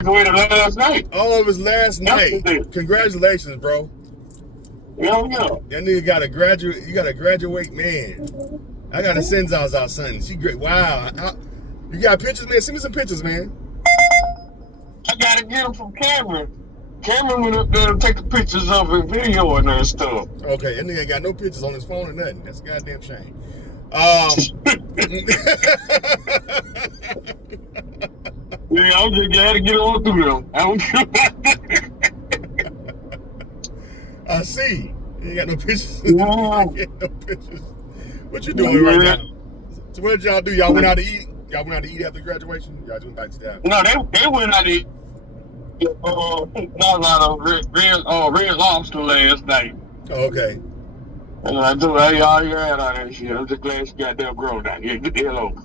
Graduated last night. Oh, it was last night. Yesterday. Congratulations, bro. Yeah. That nigga got to graduate. You got to graduate, man. I got to send Zaza out something. She great. Wow. You got pictures, man? Send me some pictures, man. I gotta get them from Cameron. Cameron went up there to take the pictures of and video and stuff. Okay, that nigga ain't got no pictures on his phone or nothing. That's a goddamn shame. Yeah, I'm just glad to get on through them. I see. You ain't got no pictures. Yeah. You ain't no pictures. What you doing right now? So what did y'all do? Y'all went out to eat? Y'all went out to eat after graduation? Y'all just went back to that? No, they went out to eat. Red Lobster last night. Oh, okay. And I told her, hey, y'all hear out that shit. I'm just glad she got them grown down here. Get the hell over.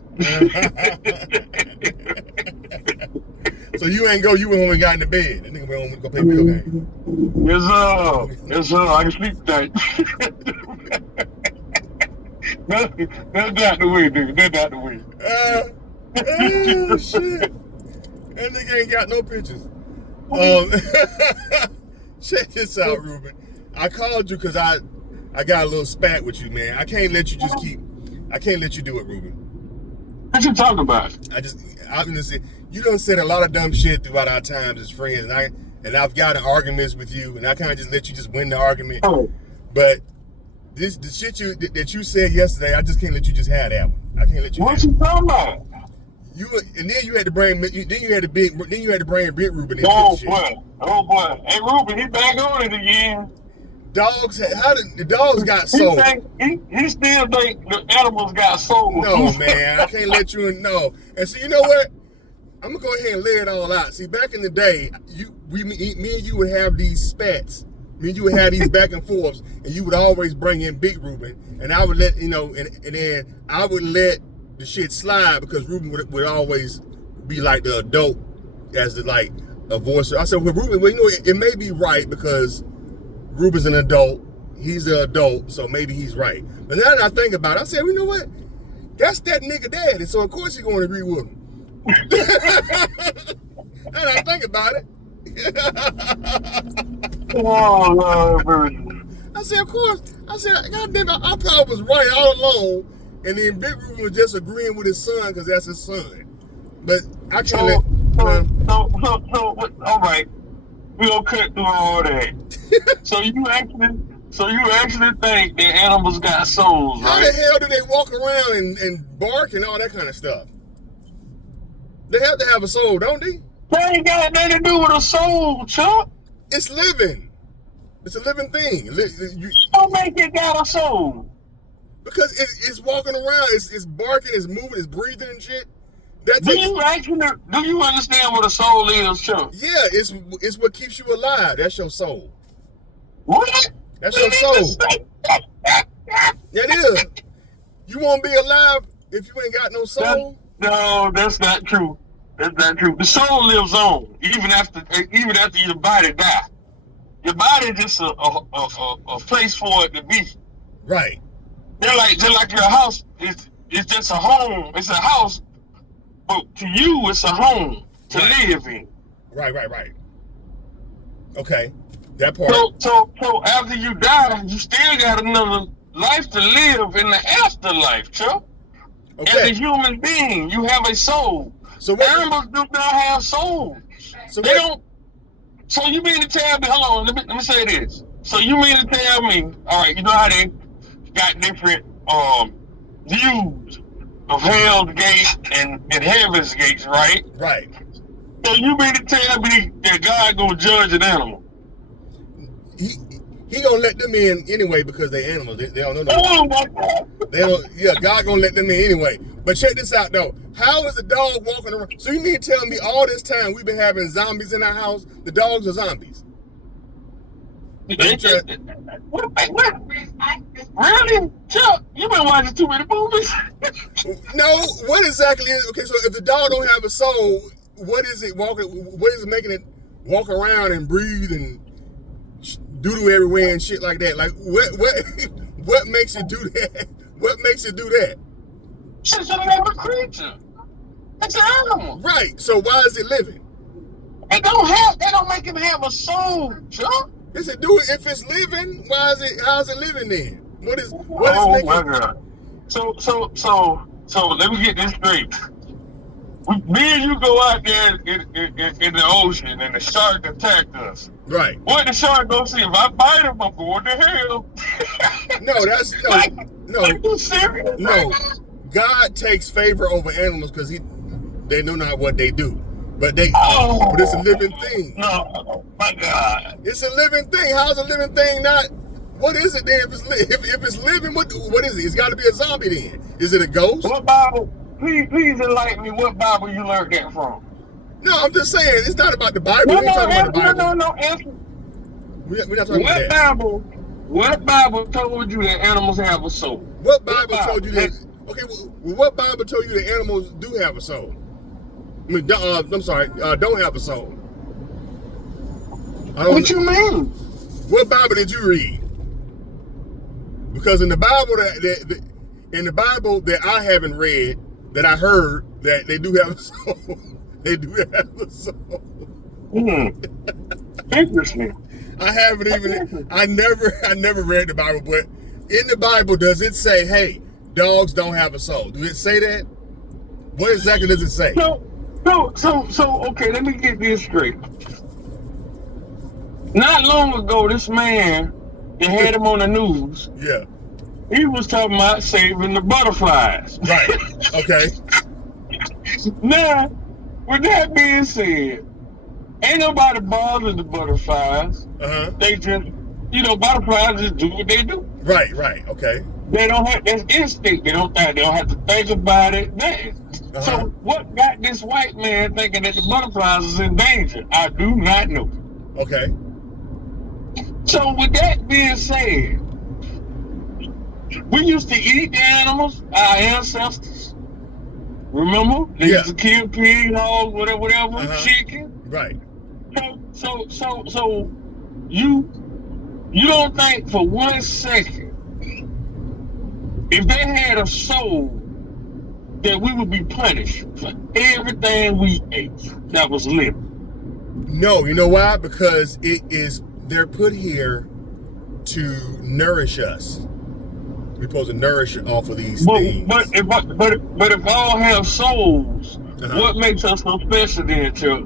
So you ain't go, you went home and got in the bed. That nigga went home and go play video game. Yes, sir. I can sleep tonight. That's out the way, nigga. That's out the way. Oh, shit. That nigga ain't got no pictures. Check this out, Ruben. I called you because I got a little spat with you, man. I can't let you do it, Ruben. What you talking about? You done said a lot of dumb shit throughout our times as friends, and I've gotten arguments with you, and I kind of just let you just win the argument. Oh. But the shit that you said yesterday, I just can't let you just have that one. I can't let you. What you talking about? Then you had to bring Big Ruben into Oh this shit. boy. Hey Ruben, he back on it again. The dogs got soul? He still think the animals got soul. No, man, I can't let you know. And so you know what? I'm gonna go ahead and lay it all out. See, back in the day, me and you would have these spats. Me and you would have these back and forths, and you would always bring in Big Ruben, and I would let and then I would let the shit slide because Ruben would always be like the adult as the like a voice. I said, well, Ruben, it may be right because Ruben's an adult, he's an adult, so maybe he's right. But now that I think about it, I said, you know what? That's that nigga daddy, so of course you're going to agree with him. And I think about it. Oh, Lord. I said, of course. I said, goddamn, I probably was right all along, and then Big Ruben was just agreeing with his son because that's his son. But I can't all right. We gonna cut through all that. So you actually think that animals got souls, right? How the hell do they walk around and bark and all that kind of stuff? They have to have a soul, don't they? That ain't got nothing to do with a soul, Chuck. It's living. It's a living thing. Don't make it got a soul. Because it's walking around, it's barking, it's moving, it's breathing and shit. Do you understand what a soul is, Chuck? Yeah, it's what keeps you alive. That's your soul. What? That's your soul. That is. You won't be alive if you ain't got no soul? No, that's not true. That's not true. The soul lives on even after your body dies. Your body is just a place for it to be. Right. Just like your house is just a home. It's a house, but to you it's a home to live in. Right. Okay. That part. So after you die, you still got another life to live in the afterlife, Chuck. Okay. As a human being, you have a soul. So animals do not have souls. So they don't. So you mean to tell me? Hold on. Let me say this. So you mean to tell me? All right. You know how they got different views of Hell's Gate and Heaven's Gates, right? Right. So you mean to tell me that God gonna judge an animal? He gonna let them in anyway because they animals. They don't know. Oh my God. They don't. Yeah, God gonna let them in anyway. But check this out though. How is the dog walking around? So you mean to tell me all this time we've been having zombies in our house? The dogs are zombies. What? Really? Chuck, you been watching too many movies. No. What exactly is? Okay, so if the dog don't have a soul, what is it walking? What is it making it walk around and breathe and doodle everywhere and shit like that? Like what makes it do that? What makes it do that? It's a living creature. It's an animal. Right. So why is it living? That don't make him have a soul, Chuck. They said, do it if it's living. How's it living then? What is Oh making? my God. So let me get this straight. Me and you go out there in the ocean and the shark attacked us. Right. What the shark gonna see? If I bite him, I'm going to hell. No, Are you serious? No. God takes favor over animals because they know not what they do. But it's a living thing. No, my God. It's a living thing. How's a living thing not? What is it then? If it's living, what is it? It's got to be a zombie then. Is it a ghost? What Bible? Please enlighten me. What Bible you learned that from? No, I'm just saying it's not about the Bible. We're not talking about the Bible. No. Answer. We're not talking about that. What Bible told you that animals have a soul? What Bible told you that? Okay, well, what Bible told you that animals do have a soul? I mean, I'm sorry, don't have a soul. What you mean? What Bible did you read? Because in the Bible that I haven't read, that I heard that they do have a soul. They do have a soul. Interesting. I never read the Bible, but in the Bible, does it say, hey, dogs don't have a soul? Do it say that? What exactly does it say? So, okay, let me get this straight. Not long ago, this man, they had him on the news. Yeah. He was talking about saving the butterflies. Right. Okay. Now, with that being said, ain't nobody bothering the butterflies. Uh-huh. They just, butterflies just do what they do. Right. Okay. They don't have, that's instinct. They don't have to think about it. Uh-huh. So what got this white man thinking that the butterflies is in danger? I do not know. Okay. So with that being said, we used to eat the animals, our ancestors. Remember? They used to kill pig, hogs, whatever, chicken. Right. So you don't think for 1 second, if they had a soul, that we would be punished for everything we ate that was living? No, you know why? Because they're put here to nourish us. We're supposed to nourish off of these things. But if all have souls, what makes us so special then, Chuck?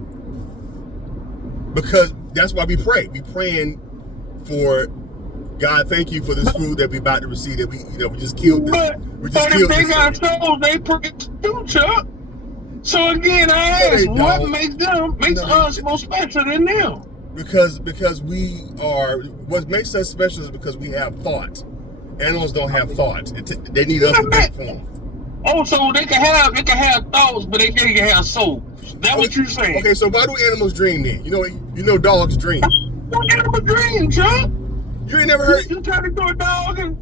Because that's why we pray. We praying for God. Thank you for this food that we about to receive. That we just killed. But if they got souls, they pray too, Chuck. So again, I ask, what makes us more special than them? Because what makes us special is because we have thought. Animals don't have thought. They need us to think for them. Oh, so they can have thoughts, but they can't have souls. That's what you're saying. Okay, so why do animals dream then? You know dogs dream. What animal dream, Chuck? You ain't never heard. You turned into a dog and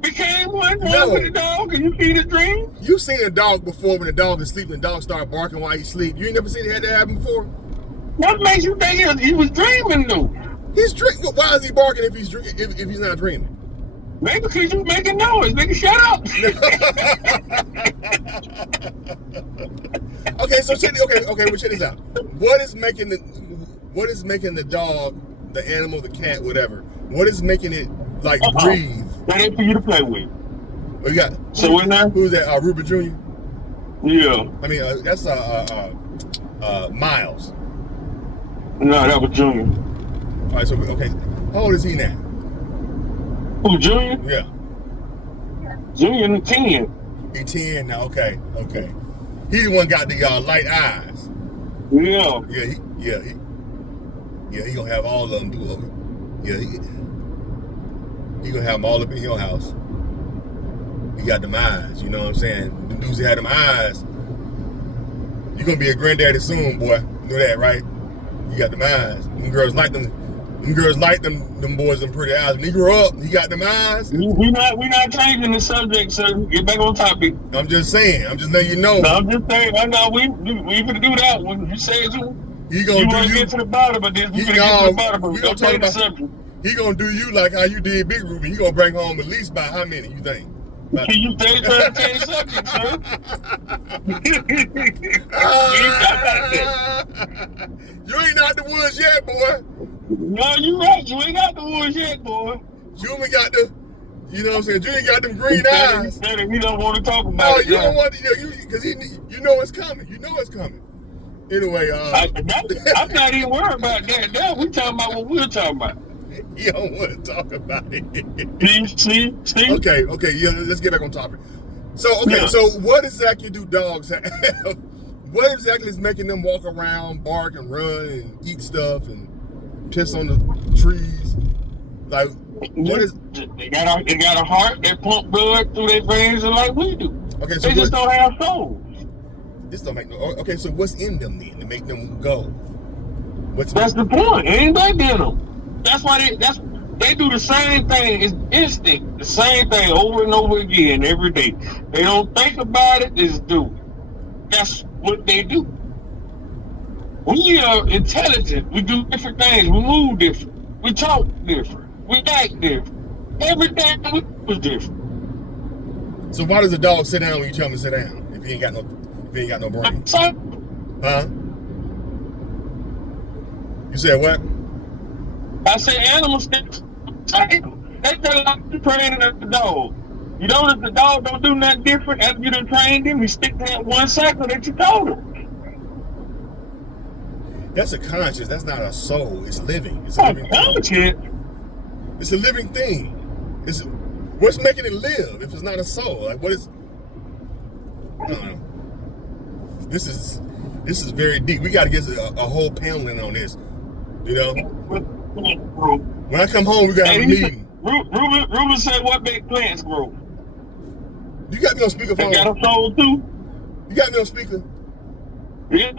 became one with a dog, and you feed a dream? You seen a dog before when the dog is sleeping, the dog start barking while he sleep. You ain't never seen that happen before? What makes you think he was dreaming though? He's dreaming. Why is he barking if he's not dreaming? Maybe because you making noise. Nigga, shut up. Okay, so well, check this out. What is making the dog, the animal, the cat, whatever? What is making it breathe? That ain't for you to play with. Oh, you got. So in there? Who's that? Ruben Jr. Yeah. I mean, that's Miles. No, that was Junior. All right, so okay, how old is he now? Who, Junior? Yeah. Junior 10. He 10 now. Okay. He the one got the light eyes. Yeah. He gonna have all of them do it. Yeah, he gonna have them all up in your house. He got them eyes. You know what I'm saying? The dudes that had them eyes. You gonna be a granddaddy soon, boy. You know that, right? You got them eyes. Them girls like them. Them girls like them boys, them pretty eyes. When he grew up, he got them eyes. We not changing the subject, sir. Get back on topic. I'm just saying. I'm just letting you know. No, I'm just saying. I know we gonna do that when you say it too. You want to get to the bottom of this. We gonna get to the bottom of it. Don't change the subject. He gonna do you like how you did Big Ruby. He gonna bring home at least by how many you think? Can you stay trying to change subject, sir? You ain't out the woods yet, boy. No, you right. You ain't got the woods yet, boy. Junior got the, you know what I'm saying? Junior got them green eyes. He don't want to talk about No, it. you don't want to, because you know it's coming. You know it's coming. Anyway, I'm not even worried about that. Now we talking about what we're talking about. You don't want to talk about it. See? Okay, yeah, let's get back on topic. So, so what exactly do dogs have? What exactly is making them walk around, bark and run and eat stuff and piss on the trees? Like, what is? They got a heart that pump blood through their veins like we do. Okay, so they just don't have souls. This don't make no. Okay, so what's in them then to make them go? That's the point. Ain't they did them? That's why they do the same thing. It's instinct. The same thing over and over again every day. They don't think about it. They just do it. That's what they do. We are intelligent. We do different things. We move different. We talk different. We act different. Everything we do is different. So why does a dog sit down when you tell him to sit down if he ain't got no brain? Huh? You said what? I said animals stick to They tell us to train the dog. You know that the dog don't do nothing different after you done trained him. He stick to that one cycle that you told him. That's a conscience. That's not a soul. It's living. It's a living thing. It's a living thing. What's making it live if it's not a soul? Like what is? I don't know. This is very deep. We got to get a whole panel in on this. You know. When I come home, we got to have a meeting. Ruben said, "What make plants grow?" You got me on speakerphone. They got a soul too. You got me on speaker. Yeah,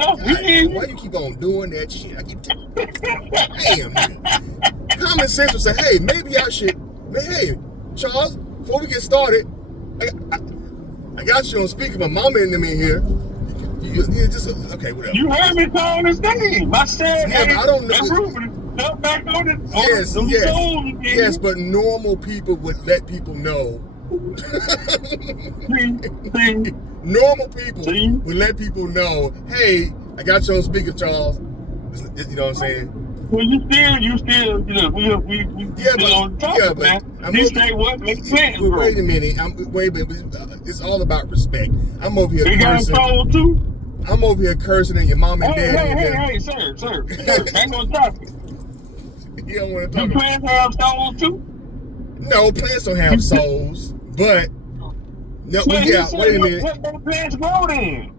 why you keep on doing that shit? I keep damn. Common sense would say, hey, maybe I should. Hey, Charles, before we get started, I got you on speaker. My mama and them in here. Okay, whatever. You heard me calling his name. I said, yeah, but I don't know. Jump back on it. Yes, but normal people would let people know. Normal people would let people know, hey, I got you on speaker, Charles. You know what I'm saying? Well, you still, we on topic, man. You say what makes sense, bro. Wait a minute. It's all about respect. I'm over here cursing. Got a soul too? I'm over here cursing and your mom and dad. Hey, sir. Hang on topic. You don't want to talk. Do plants have souls too? No, plants don't have souls. But no, wait a minute. What plants grow then?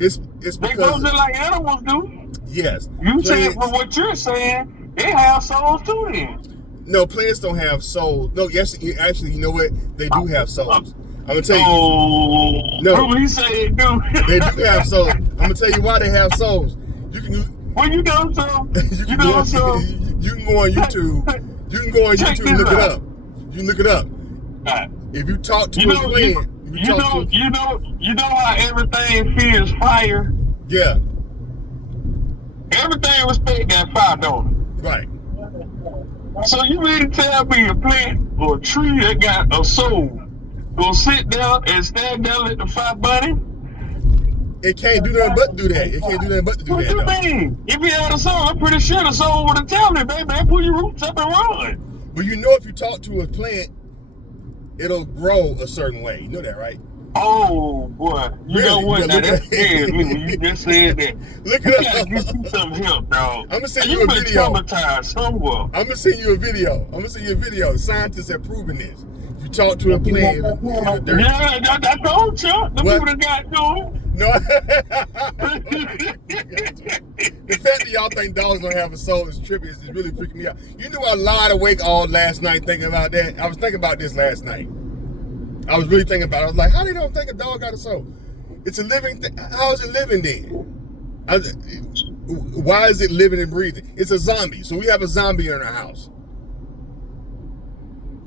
It's they because grow just like animals do. Yes. You saying from what you're saying, they have souls too then. No, plants don't have souls. No, yes, actually, you know what? They do have souls. I'm gonna tell you. No, he said they do. They do have souls. I'm gonna tell you why they have souls. You can. Well, you know so. You know so. You can go on YouTube. You can go on YouTube and look it up. You can look it up. If you talk to a plant, you know how everything feels fire. Yeah. Everything respect that fire, don't it? Right. So you mean to tell me a plant or a tree that got a soul gonna sit down and stand there let the fire burn? It can't do nothing but do that. It can't do nothing but to do that. What you mean? If it had a soul, I'm pretty sure the soul would have told me, baby, man, pull your roots up and run. But you know, if you talk to a plant, it'll grow a certain way. You know that, right? Oh boy, you know what? Now that scared me when you just said that. Look it up. Get you some help, dog. I'm gonna send you a video. Traumatized somewhere. I'm gonna send you a video. Scientists have proven this. If you talk to a plant, I told you. The people that got to it. No. The fact that y'all think dogs don't have a soul is trippy. It's really freaking me out. You know, I lied awake all last night thinking about that. I was thinking about this last night. I was really thinking about it. I was like, how do they don't think a dog got a soul? It's a living thing. How is it living then? Why is it living and breathing? It's a zombie. So we have a zombie in our house.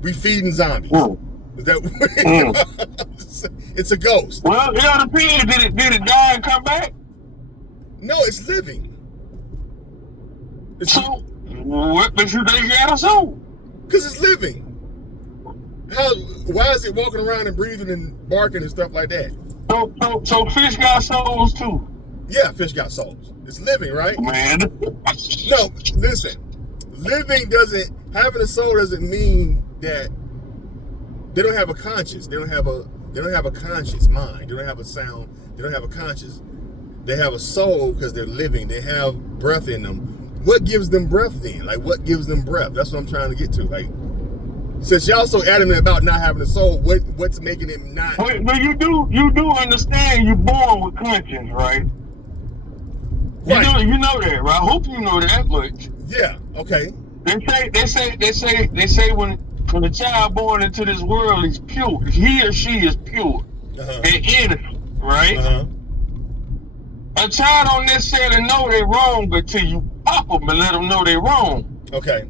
We feeding zombies. Is that it's a ghost. Well, it all depends. Did it die and come back? No, it's living. So what makes you think it got a soul? Because it's living. Why is it walking around and breathing and barking and stuff like that? So fish got souls too. Yeah, fish got souls. It's living, right? Man. No, listen. Having a soul doesn't mean that they don't have a conscience. They don't have a conscious mind. They don't have a sound. They don't have a conscience. They have a soul because they're living. They have breath in them. What gives them breath then? Like, what gives them breath? That's what I'm trying to get to. Like, since y'all so adamant about not having a soul, what's making it not? But you do understand you're born with conscience, right? Right. You know that, right? I hope you know that, but yeah, okay. They say when a child born into this world is pure, he or she is pure and innocent, right? A child don't necessarily know they're wrong until you pop them and let them know they're wrong. Okay.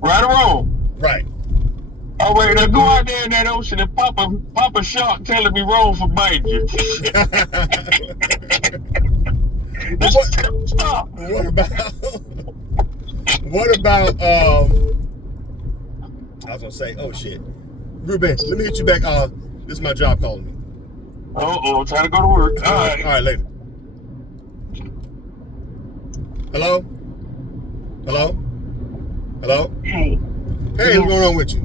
Right or wrong? Right. All right, now go out there in that ocean and pop a shark telling me wrong for biting you. Stop. What about I was gonna say, oh shit. Ruben, let me hit you back. This is my job calling me. I'm trying to go to work. All right, later. Hello? Hey, what's going on with you?